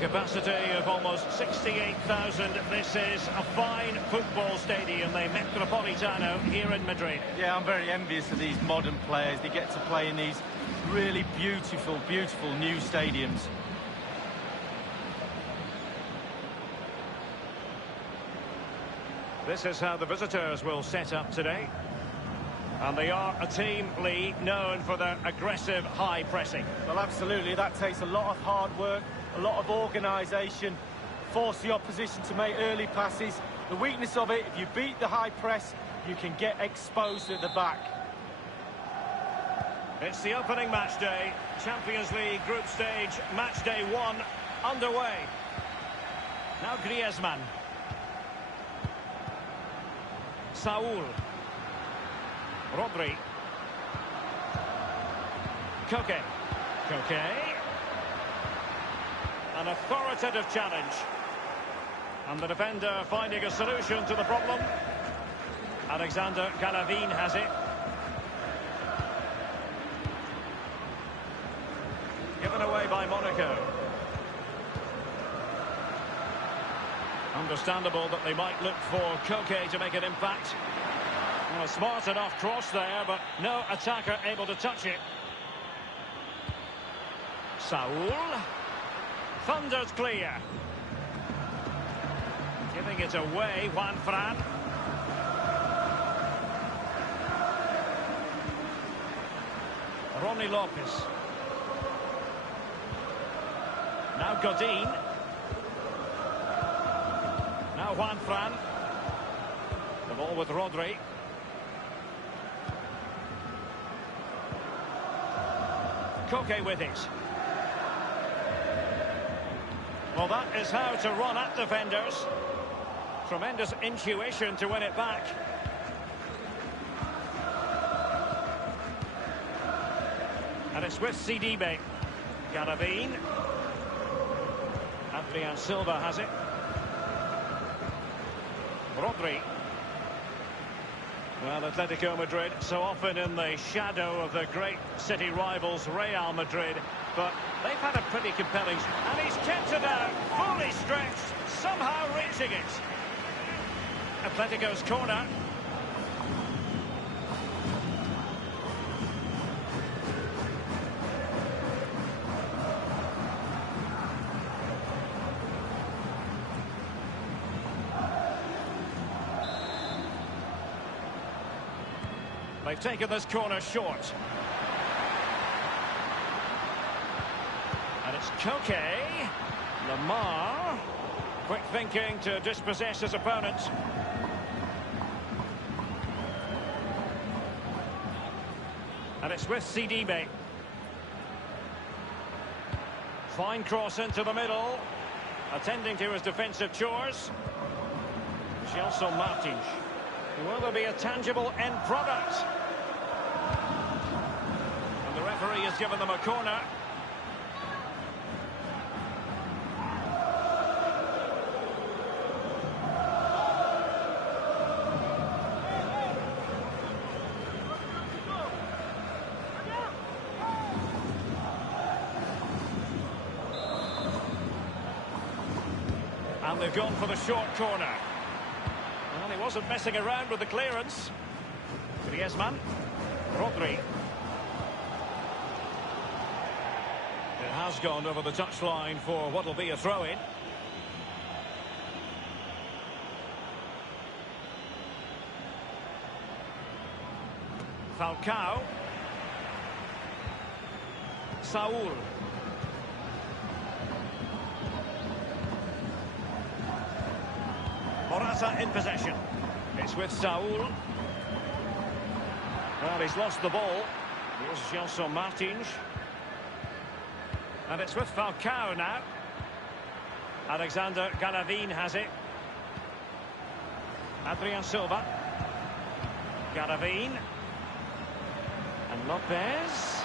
Capacity of almost 68,000. This is a fine football stadium, the Metropolitano here in Madrid. Yeah, I'm very envious of these modern players. They get to play in these really beautiful, beautiful new stadiums. This is how the visitors will set up today. And they are a team, Lee, known for their aggressive high pressing. Well, absolutely. That takes a lot of hard work, a lot of organisation, force the opposition to make early passes. The weakness of it, if you beat the high press, you can get exposed at the back. It's the opening match day. Champions League group stage, match day 1 underway. Now Griezmann. Saul. Rodri. Koke. Koke. An authoritative challenge. And the defender finding a solution to the problem. Alexander Golovin has it. Given away by Monaco. Understandable that they might look for Koke to make an impact. Well, a smart enough cross there, but no attacker able to touch it. Saul. Thundered clear. Giving it away, Juan Fran. Ronnie Lopez. Now Godin. Now Juan Fran. The ball with Rodri. Koke with it. Well, that is how to run at defenders. Tremendous intuition to win it back. And it's with Sidibe. Golovin. Adrian Silva has it. Rodri. Well, Atletico Madrid so often in the shadow of the great city rivals Real Madrid, but they've had a pretty compelling... And he's kept it out, fully stretched, somehow reaching it. Atletico's corner. They've taken this corner short. And it's Koke. Lamar. Quick thinking to dispossess his opponent. And it's with Sidibe. Fine cross into the middle. Attending to his defensive chores. Gelson Martins. Will there be a tangible end product? And the referee has given them a corner. And they've gone for the short corner. Well, he wasn't messing around with the clearance. Griezmann. Rodri. It has gone over the touchline for what will be a throw-in. Falcao. Saul. Morata in possession. It's with Saul. Well, he's lost the ball. Here's Gelson Martins. And it's with Falcao now. Alexander Golovin has it. Adrian Silva. Golovin. And Lopez.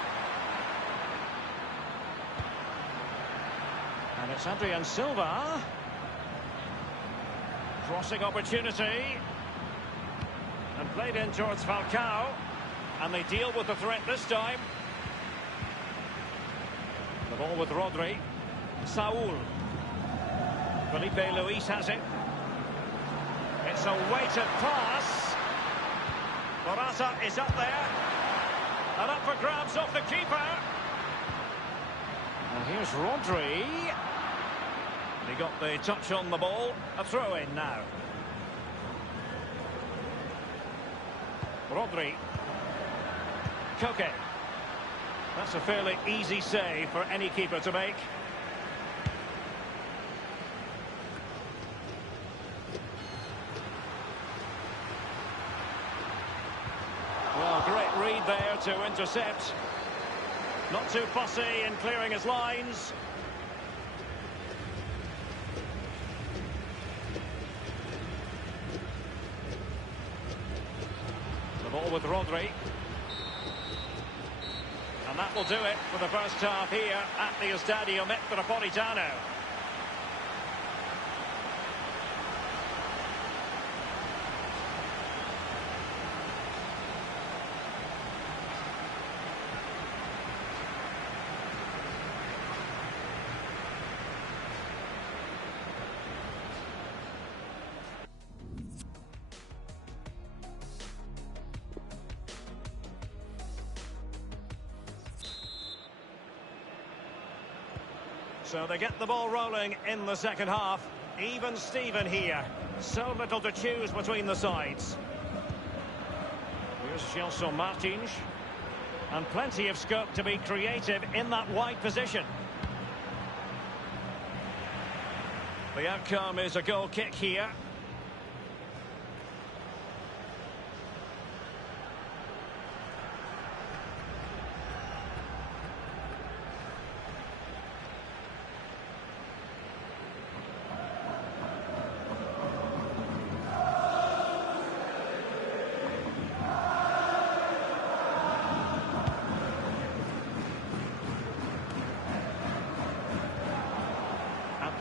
And it's Adrian Silva. Crossing opportunity. And played in towards Falcao. And they deal with the threat this time. The ball with Rodri. Saul. Felipe Luis has it. It's a weighted pass. Morata is up there. And up for grabs off the keeper. And here's Rodri. He got the touch on the ball. A throw-in now. Rodri. Koke. That's a fairly easy save for any keeper to make. read there to intercept. Not too fussy in clearing his lines. The ball with Rodri. And that will do it for the first half here at the Estadio Metropolitano. So they get the ball rolling in the second half. Even Steven here. So little to choose between the sides. Here's Gelson Martins. And plenty of scope to be creative in that wide position. The outcome is a goal kick here.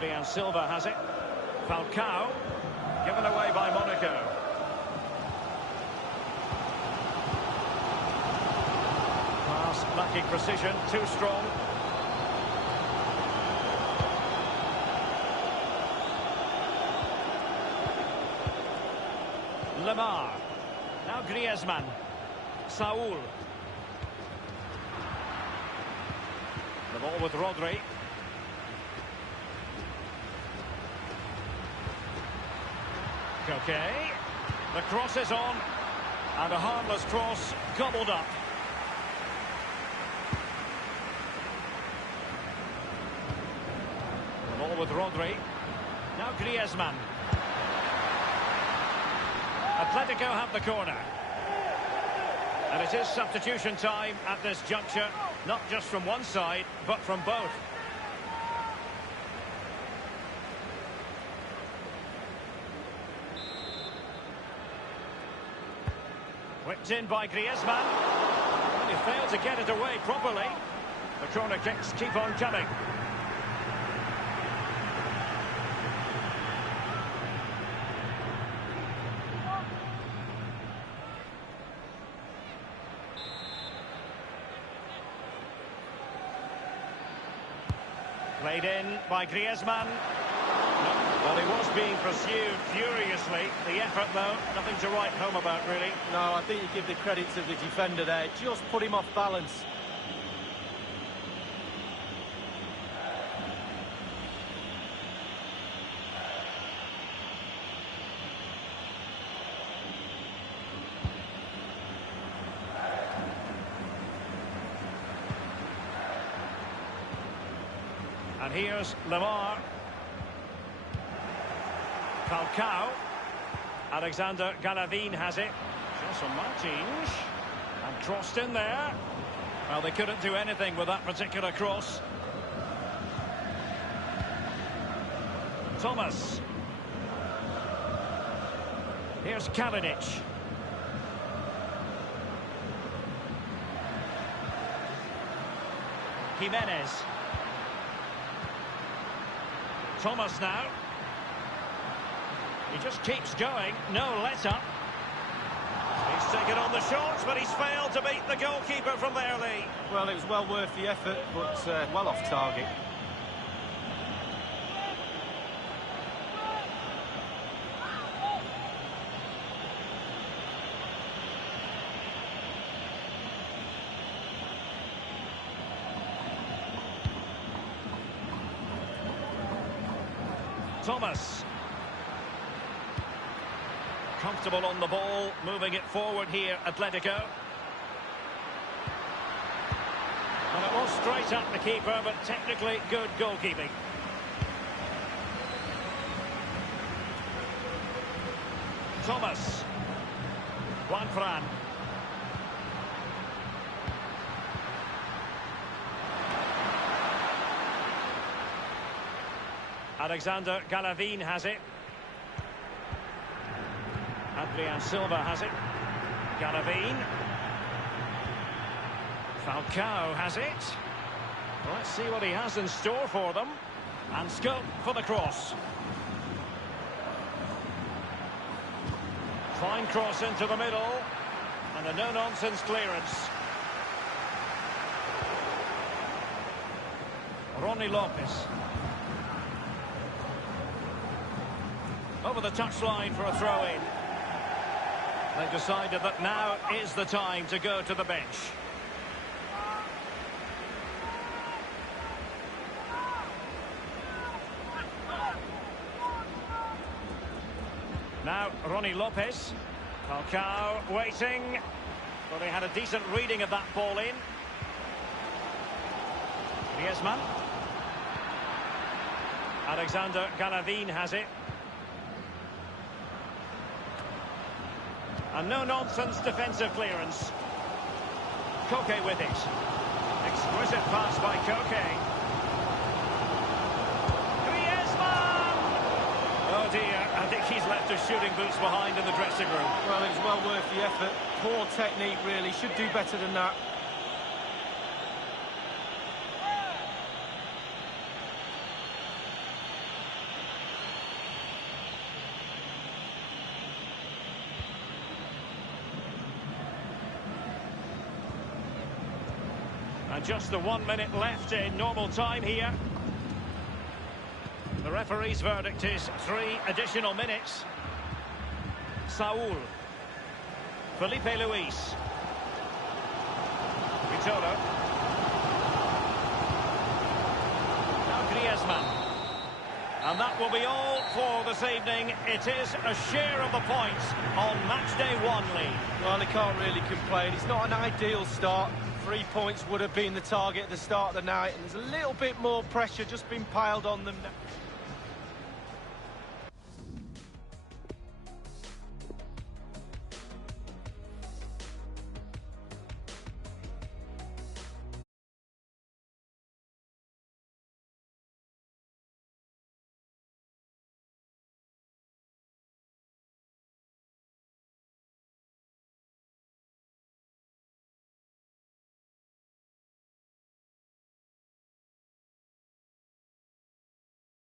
Adrian Silva has it. Falcao, given away by Monaco. Pass lacking precision, too strong. Lemar. Now Griezmann. Saul. The ball with Rodri. Okay, the cross is on, and a harmless cross gobbled up. The ball with Rodri. Now Griezmann. Atletico have the corner. And it is substitution time at this juncture, not just from one side, but from both. Whipped in by Griezmann. And he failed to get it away properly. The corner kicks keep on coming. Played in by Griezmann. Well, he was being pursued furiously. The effort, though, nothing to write home about, really. No, I think you give the credit to the defender there. Just put him off balance. And here's Lemar. Falcao. Alexander Galavin has it. Gelson Martins. And crossed in there. Well, they couldn't do anything with that particular cross. Thomas. Here's Kalinic. Jimenez. Thomas now. He just keeps going, no let-up. He's taken on the shots, but he's failed to beat the goalkeeper from there, Lee. Well, it was well worth the effort, but well off target. Thomas. Comfortable on the ball, moving it forward here, Atletico. And it was straight at the keeper, but technically good goalkeeping. Thomas. Juanfran. Alexander Galavin has it. Adrian Silva has it. Galavin. Falcao has it. Let's see what he has in store for them. And scope for the cross. Fine cross into the middle. And a no-nonsense clearance. Ronnie Lopez. Over the touchline for a throw-in. They've decided that now is the time to go to the bench. Now, Ronnie Lopez. Falcao waiting. Well, they had a decent reading of that ball in. Griezmann. Alexander Galavin has it. A no-nonsense defensive clearance. Koke with it. Exquisite pass by Koke. Griezmann! Oh dear, I think he's left his shooting boots behind in the dressing room. Well, it was well worth the effort. Poor technique, really. Should do better than that. And just the 1 minute left in normal time here. The referee's verdict is 3 additional minutes. Saul. Felipe Luis. Vitolo. Now Griezmann. And that will be all for this evening. It is a share of the points on match day 1 lead. Well, they can't really complain. It's not an ideal start. 3 points would have been the target at the start of the night, and there's a little bit more pressure just been piled on them now.